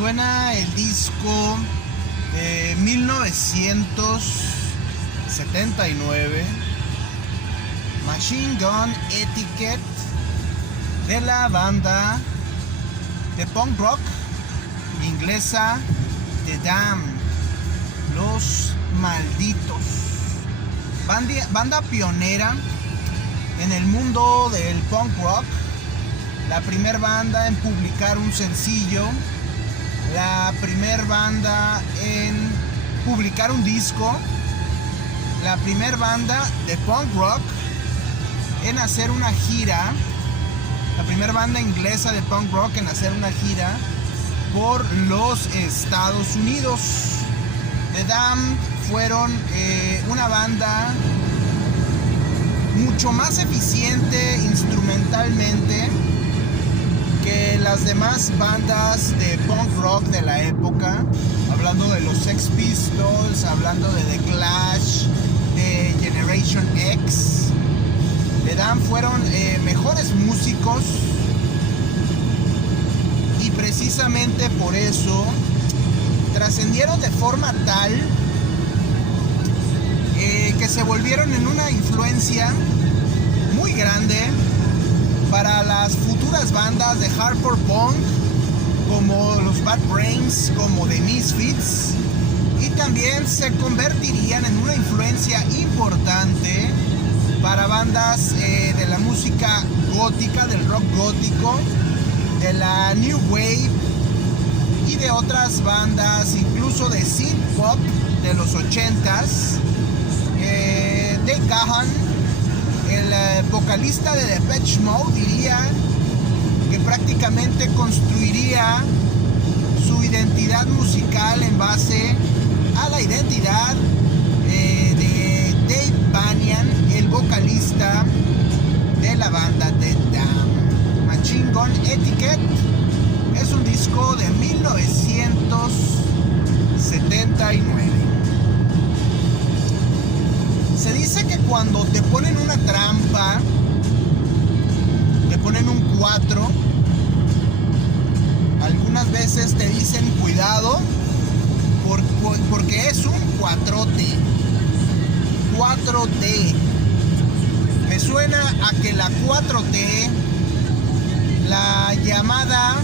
Suena el disco de 1979, Machine Gun Etiquette, de la banda de punk rock inglesa The Damned, Los Malditos. Banda pionera en el mundo del punk rock, la primer banda en publicar un sencillo, la primer banda en publicar un disco, la primer banda de punk rock en hacer una gira, la primera banda inglesa de punk rock en hacer una gira por los Estados Unidos. The Damned fueron una banda mucho más eficiente instrumentalmente que las demás bandas de punk rock de la época, hablando de los Sex Pistols, hablando de The Clash, de Generation X. The Damned fueron mejores músicos y precisamente por eso trascendieron de forma tal que se volvieron en una influencia muy grande para las futuras bandas de hardcore punk como los Bad Brains, como The Misfits, y también se convertirían en una influencia importante para bandas de la música gótica, del rock gótico, de la New Wave y de otras bandas, incluso de synth pop de los 80s. Dave Gahan, el vocalista de Depeche Mode, diría que prácticamente construiría su identidad musical en base a la identidad de Dave Vanian, el vocalista de la banda The Damned. Machine Gun Etiquette es un disco de 1979. Se dice que cuando te ponen una trampa, te ponen un 4, algunas veces te dicen cuidado porque es un 4T. 4T. Me suena a que la 4T, la llamada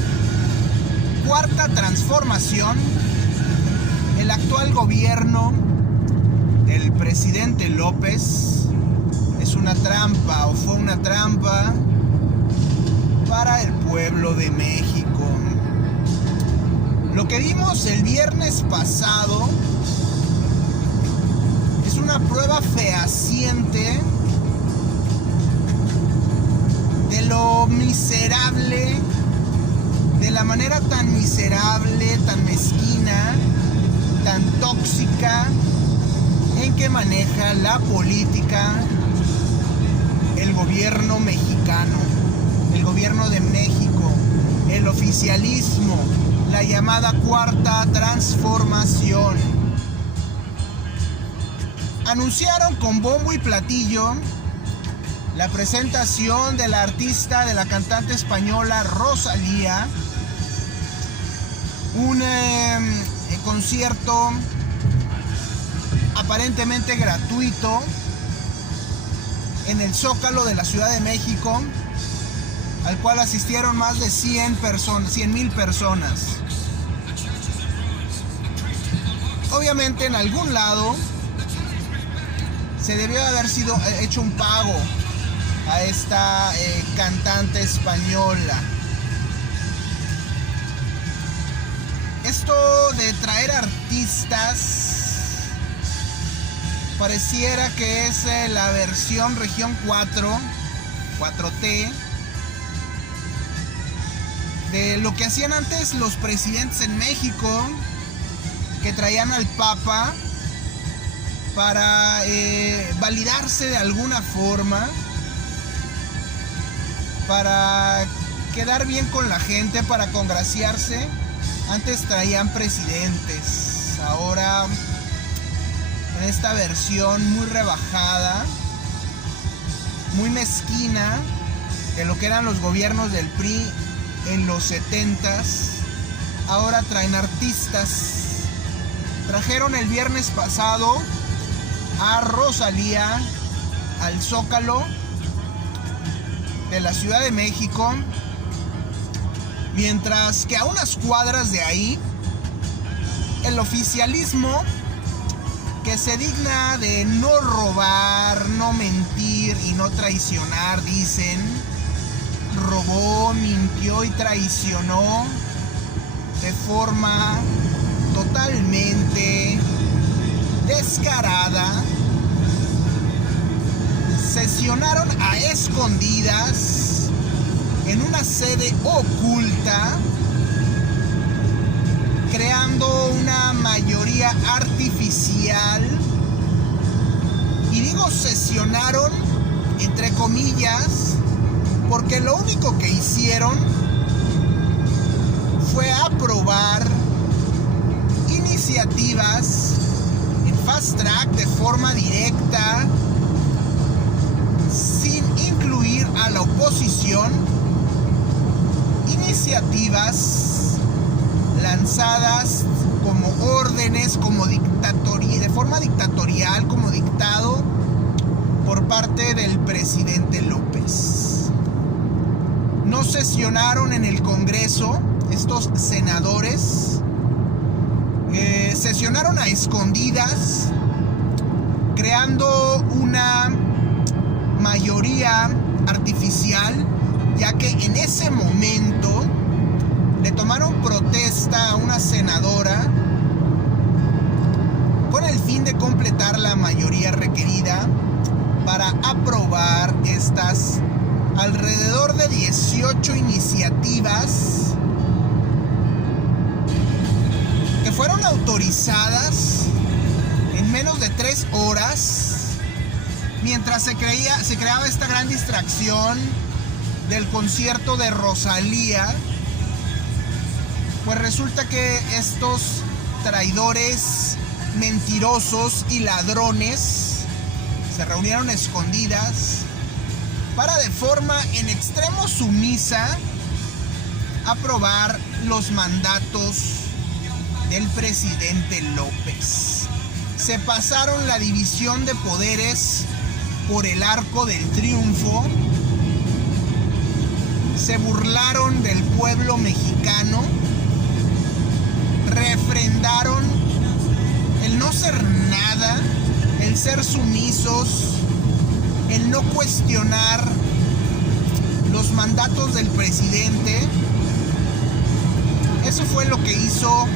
cuarta transformación, el actual gobierno del presidente López, es una trampa o fue una trampa para el pueblo de México. Lo que vimos el viernes pasado es una prueba fehaciente de lo miserable, de la manera tan miserable, tan mezquina, tan tóxica en que maneja la política el gobierno mexicano, el gobierno de México, el oficialismo, la llamada cuarta transformación. Anunciaron con bombo y platillo la presentación de la artista, de la cantante española Rosalía, un concierto aparentemente gratuito en el Zócalo de la Ciudad de México, al cual asistieron más de 100,000 personas. Obviamente en algún lado se debió de haber sido hecho un pago a esta cantante española. Esto de traer artistas pareciera que es la versión región 4T de lo que hacían antes los presidentes en México, que traían al Papa para validarse de alguna forma, para quedar bien con la gente, para congraciarse. Antes traían presidentes, ahora en esta versión muy rebajada, muy mezquina, de lo que eran los gobiernos del PRI en los 70s, ahora traen artistas. Trajeron el viernes pasado a Rosalía al Zócalo de la Ciudad de México, mientras que a unas cuadras de ahí el oficialismo, que se digna de no robar, no mentir y no traicionar, dicen, robó, mintió y traicionó de forma totalmente descarada, sesionaron a escondidas en una sede oculta, creando una mayoría artificial. Y digo sesionaron entre comillas, porque lo único que hicieron fue aprobar iniciativas en fast track de forma directa, sin incluir a la oposición, iniciativas lanzadas como órdenes, como de forma dictatorial, como dictado por parte del presidente López. No sesionaron en el Congreso estos senadores, sesionaron a escondidas, creando una mayoría artificial, ya que en ese momento le tomaron protesta a una senadora con el fin de completar la mayoría requerida para aprobar estas alrededor de 18 iniciativas que fueron autorizadas en menos de 3 horas, mientras se creaba esta gran distracción del concierto de Rosalía. Pues resulta que estos traidores, mentirosos y ladrones se reunieron escondidas para, de forma en extremo sumisa, aprobar los mandatos del presidente López. Se pasaron la división de poderes por el arco del triunfo, se burlaron del pueblo mexicano, refrendaron el no ser nada, el ser sumisos, el no cuestionar los mandatos del presidente. Eso fue lo que hizo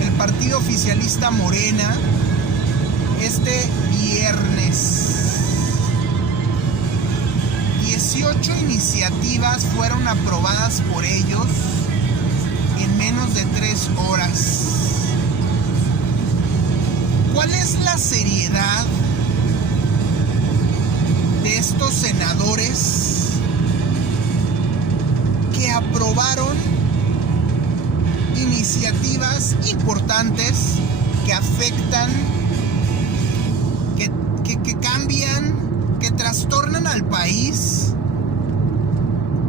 el partido oficialista Morena este viernes. 18 iniciativas fueron aprobadas por ellos en menos de 3 horas. ¿Cuál es la seriedad de estos senadores que aprobaron iniciativas importantes que afectan, que cambian, que trastornan al país?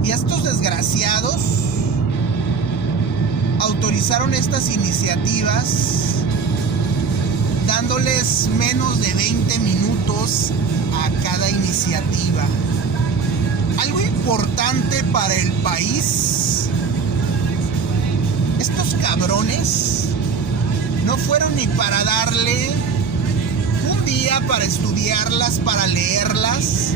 Y estos desgraciados autorizaron estas iniciativas dándoles menos de 20 minutos a cada iniciativa. Algo importante para el país: estos cabrones no fueron ni para darle un día para estudiarlas, para leerlas.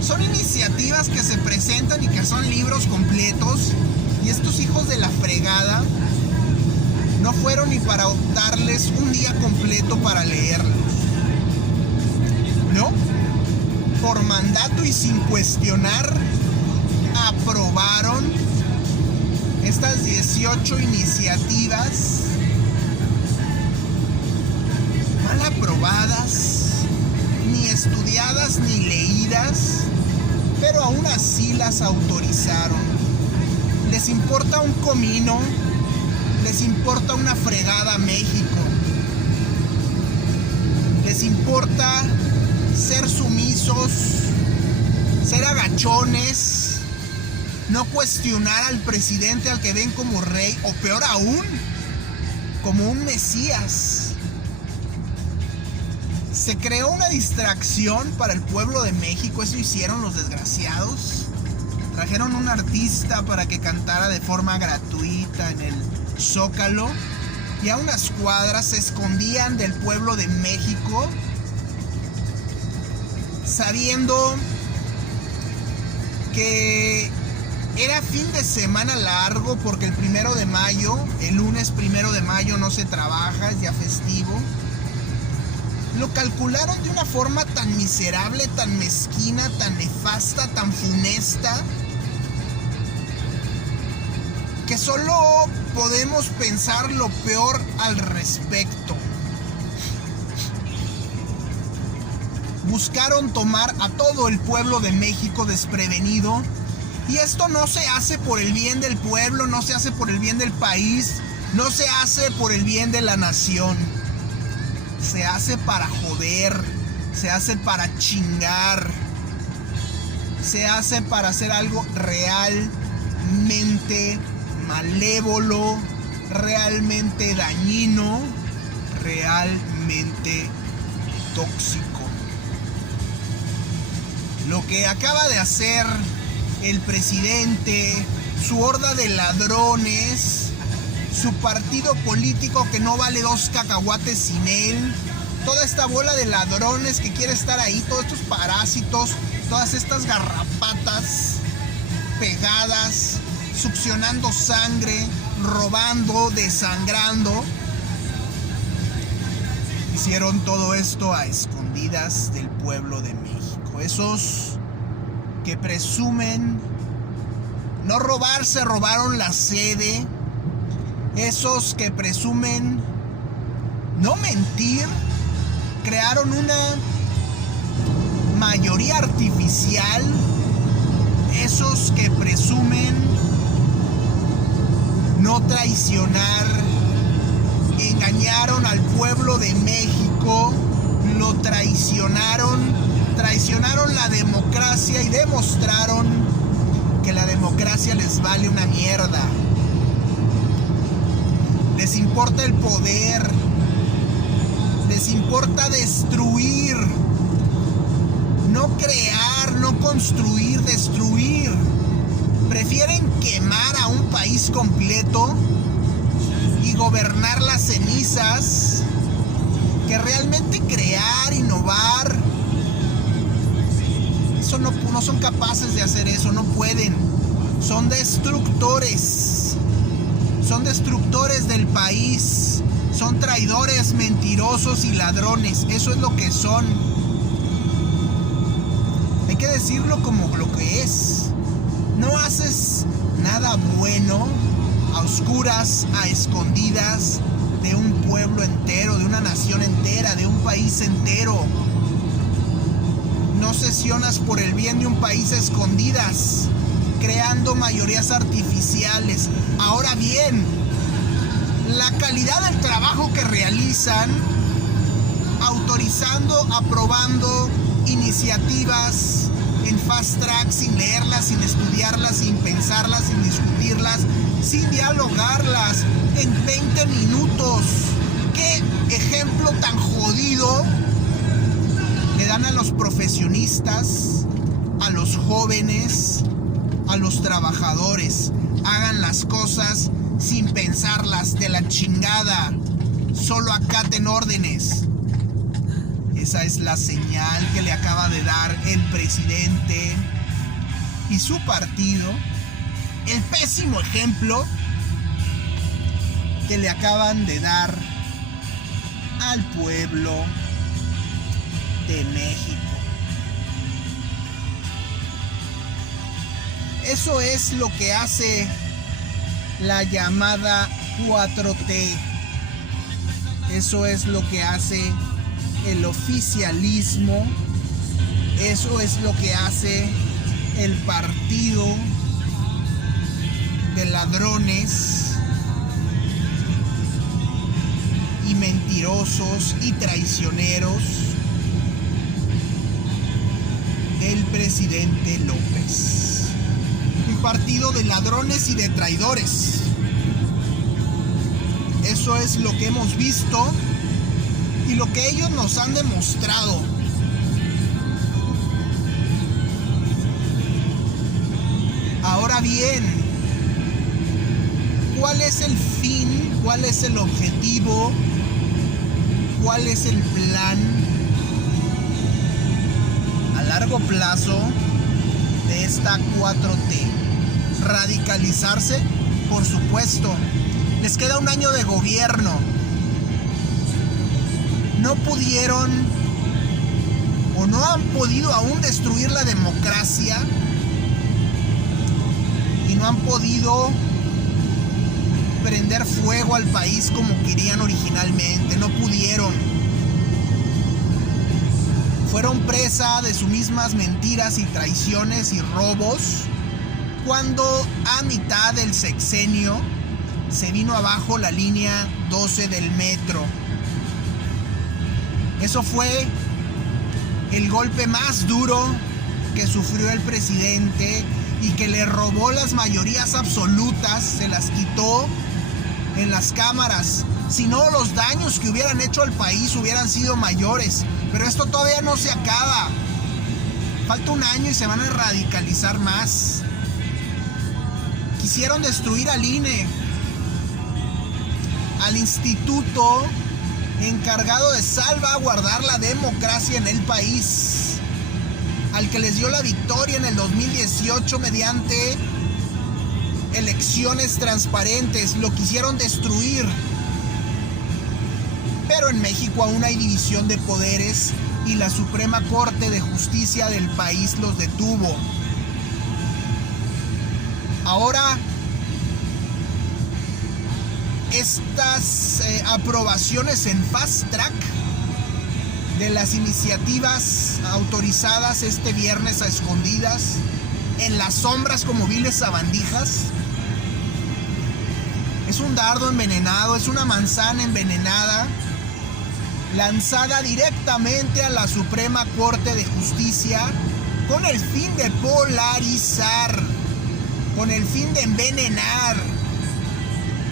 Son iniciativas que se presentan y que son libros completos, y estos hijos de la fregada no fueron ni para darles un día completo para leerlos. No, por mandato y sin cuestionar, aprobaron estas 18 iniciativas mal aprobadas, ni estudiadas ni leídas, pero aún así las autorizaron. Les importa un comino, les importa una fregada a México, les importa ser sumisos, ser agachones, no cuestionar al presidente al que ven como rey, o peor aún, como un mesías. Se creó una distracción para el pueblo de México, eso hicieron los desgraciados. Trajeron un artista para que cantara de forma gratuita en el Zócalo, y a unas cuadras se escondían del pueblo de México, sabiendo que era fin de semana largo, porque el 1 de mayo, el lunes 1 de mayo no se trabaja, es día festivo. Lo calcularon de una forma tan miserable, tan mezquina, tan nefasta, tan funesta, que solo podemos pensar lo peor al respecto. Buscaron tomar a todo el pueblo de México desprevenido, y esto no se hace por el bien del pueblo, no se hace por el bien del país, no se hace por el bien de la nación. Se hace para joder, se hace para chingar, se hace para hacer algo realmente malévolo, realmente dañino, realmente tóxico. Lo que acaba de hacer el presidente, su horda de ladrones, su partido político que no vale 2 cacahuates sin él, toda esta bola de ladrones que quiere estar ahí, todos estos parásitos, todas estas garrapatas pegadas, succionando sangre, robando, desangrando. Hicieron todo esto a escondidas del pueblo de México. Esos que presumen no robar, se robaron la sede. Esos que presumen no mentir, crearon una mayoría artificial. Esos que presumen no traicionar, engañaron al pueblo de México, lo traicionaron, traicionaron la democracia y demostraron que la democracia les vale una mierda. Les importa el poder, les importa destruir, no crear, no construir, destruir. Prefieren quemar a un país completo y gobernar las cenizas que realmente crear, innovar. Eso no son capaces de hacer eso, no pueden. Son destructores. Son destructores del país. Son traidores, mentirosos y ladrones. Eso es lo que son. Hay que decirlo como lo que es. No haces nada bueno a oscuras, a escondidas de un pueblo entero, de una nación entera, de un país entero. No sesionas por el bien de un país a escondidas, creando mayorías artificiales. Ahora bien, la calidad del trabajo que realizan, autorizando, aprobando iniciativas en fast track, sin leerlas, sin estudiarlas, sin pensarlas, sin discutirlas, sin dialogarlas, en 20 minutos. ¿Qué ejemplo tan jodido le dan a los profesionistas, a los jóvenes, a los trabajadores? Hagan las cosas sin pensarlas, de la chingada. Solo acaten órdenes. Esa es la señal que le acaba de dar el presidente y su partido. El pésimo ejemplo que le acaban de dar al pueblo de México. Eso es lo que hace la llamada 4T. Eso es lo que hace el oficialismo. Eso es lo que hace el partido de ladrones y mentirosos y traicioneros, el presidente López. partido de ladrones y de traidores. Eso es lo que hemos visto y lo que ellos nos han demostrado. Ahora bien, ¿cuál es el fin? ¿Cuál es el objetivo? ¿Cuál es el plan a largo plazo de esta 4T? ¿Radicalizarse? Por supuesto. Les queda un año de gobierno. No pudieron o no han podido aún destruir la democracia y no han podido prender fuego al país como querían originalmente. No pudieron. Fueron presa de sus mismas mentiras y traiciones y robos cuando a mitad del sexenio se vino abajo la línea 12 del metro. Eso fue el golpe más duro que sufrió el presidente y que le robó las mayorías absolutas, se las quitó en las cámaras. Si no, los daños que hubieran hecho al país hubieran sido mayores. Pero esto todavía no se acaba. Falta un año y se van a radicalizar más. Quisieron destruir al INE, al instituto encargado de salvaguardar la democracia en el país, al que les dio la victoria en el 2018 mediante elecciones transparentes. Lo quisieron destruir. Pero en México aún hay división de poderes y la Suprema Corte de Justicia del país los detuvo. Ahora, estas aprobaciones en fast track de las iniciativas autorizadas este viernes a escondidas, en las sombras como viles sabandijas, es un dardo envenenado, es una manzana envenenada lanzada directamente a la Suprema Corte de Justicia con el fin de polarizar, con el fin de envenenar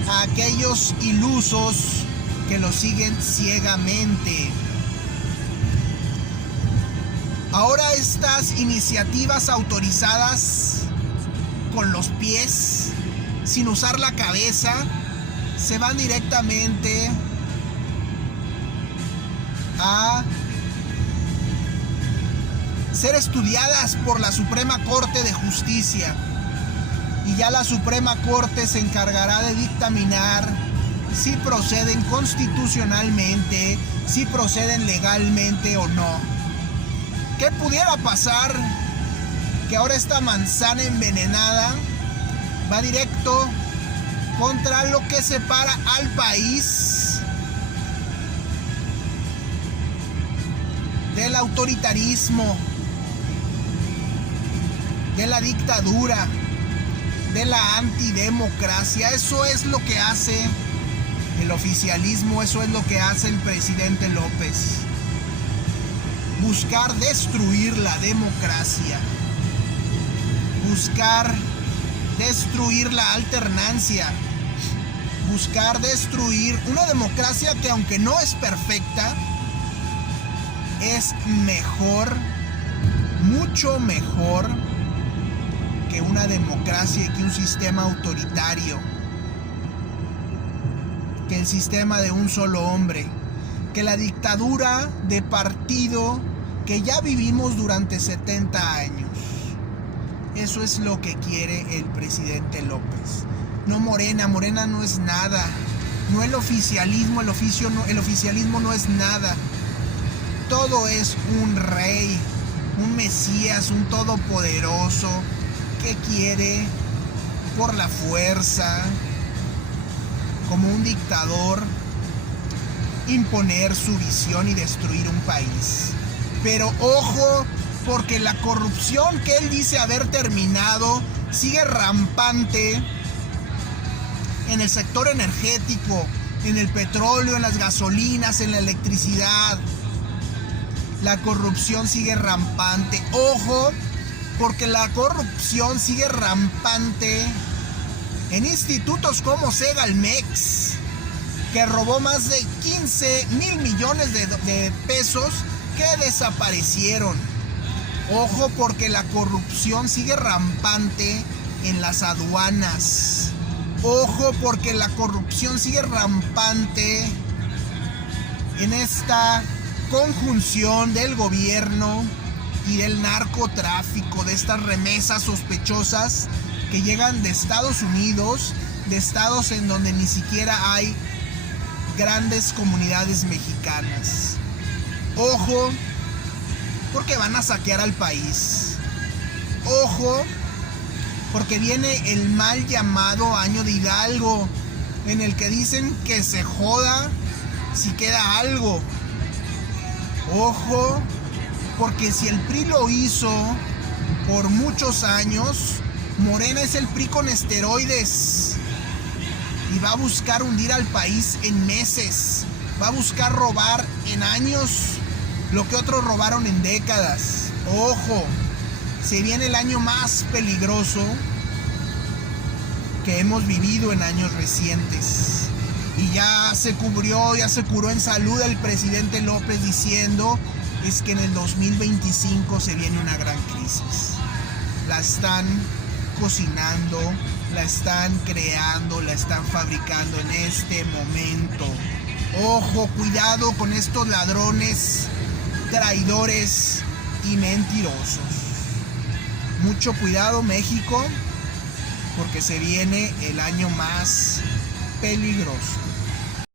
a aquellos ilusos que lo siguen ciegamente. Ahora estas iniciativas autorizadas con los pies, sin usar la cabeza, se van directamente a ser estudiadas por la Suprema Corte de Justicia. Y ya la Suprema Corte se encargará de dictaminar si proceden constitucionalmente, si proceden legalmente o no. ¿Qué pudiera pasar? Que ahora esta manzana envenenada va directo contra lo que separa al país del autoritarismo, de la dictadura, de la antidemocracia. Eso es lo que hace el oficialismo, eso es lo que hace el presidente López. Buscar destruir la democracia, buscar destruir la alternancia, buscar destruir una democracia que, aunque no es perfecta, es mejor, mucho mejor que una democracia y que un sistema autoritario, que el sistema de un solo hombre, que la dictadura de partido que ya vivimos durante 70 años. Eso es lo que quiere el presidente López. No Morena, Morena no es nada. No el oficialismo, el oficialismo no es nada. Todo es un rey, un mesías, un todopoderoso que quiere por la fuerza, como un dictador, imponer su visión y destruir un país. Pero ojo, porque la corrupción que él dice haber terminado sigue rampante en el sector energético, en el petróleo, en las gasolinas, en la electricidad. La corrupción sigue rampante. Ojo, porque la corrupción sigue rampante en institutos como Segalmex, que robó más de 15,000 millones de pesos que desaparecieron. Ojo, porque la corrupción sigue rampante en las aduanas. Ojo, porque la corrupción sigue rampante en esta conjunción del gobierno y del narcotráfico, de estas remesas sospechosas que llegan de Estados Unidos, de estados en donde ni siquiera hay grandes comunidades mexicanas. Ojo, porque van a saquear al país. Ojo, porque viene el mal llamado Año de Hidalgo, en el que dicen que se joda si queda algo. Ojo, porque si el PRI lo hizo por muchos años, Morena es el PRI con esteroides y va a buscar hundir al país en meses. Va a buscar robar en años lo que otros robaron en décadas. Ojo, se viene el año más peligroso que hemos vivido en años recientes. Y ya se curó en salud el presidente López diciendo es que en el 2025 se viene una gran crisis. La están cocinando, la están creando, la están fabricando en este momento. Ojo, cuidado con estos ladrones, traidores y mentirosos. Mucho cuidado, México, porque se viene el año más peligroso.